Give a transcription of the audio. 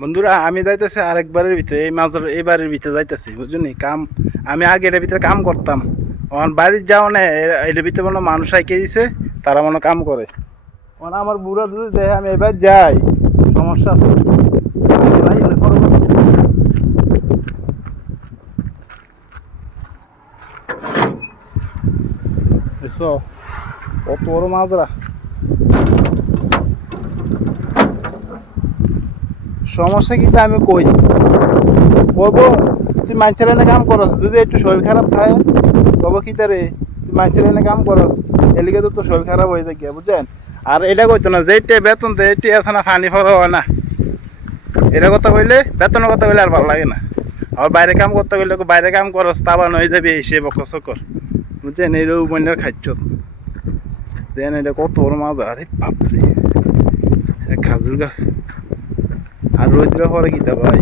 বন্ধুরা আমি যাইতেছি আরেকবারের ভিতরে এই মাঝের এই বাড়ির ভিতরে যাইতেছি বুঝলি কাম। আমি আগে এর ভিতরে কাম করতাম, আমার বাড়ির যাও না এর ভিতরে মনে মানুষ আইকে দিছে, তারা মনে কাম করে। মানে আমার বুড়া যদি দেখে আমি এবার যাই সমস্যা আছে। ভাই, এনে করো না। দেখছো কত বড় মাছরা। সমস্যা কিন্তু আমি কই বলবো, তুই মানুষের এনে কাম করস, যদি একটু শরীর খারাপ থাকে বলবো কি তারে তুই মানুষের এনে কাম করস, এলিগে তো তোর শরীর খারাপ হয়ে যায় গিয়া বুঝছেন। আর এটা কইতো না যেইটা বেতন দেয় এটি আছে না ফানি ফর হয় না, এটা কথা কইলে বেতনের কথা কইলে আর ভালো লাগে না। আর বাইরে কাম করতে গেলে বাইরে কাম করস তাবান হয়ে যাবে এসে বকর চকর বুঝছেন। এই উপন্যার খাচ্ছ দেন এটা কত বড় মাছ, আরে বাপরে খাজুর গাছ। আর রোদ্র পরে কিতা ভাই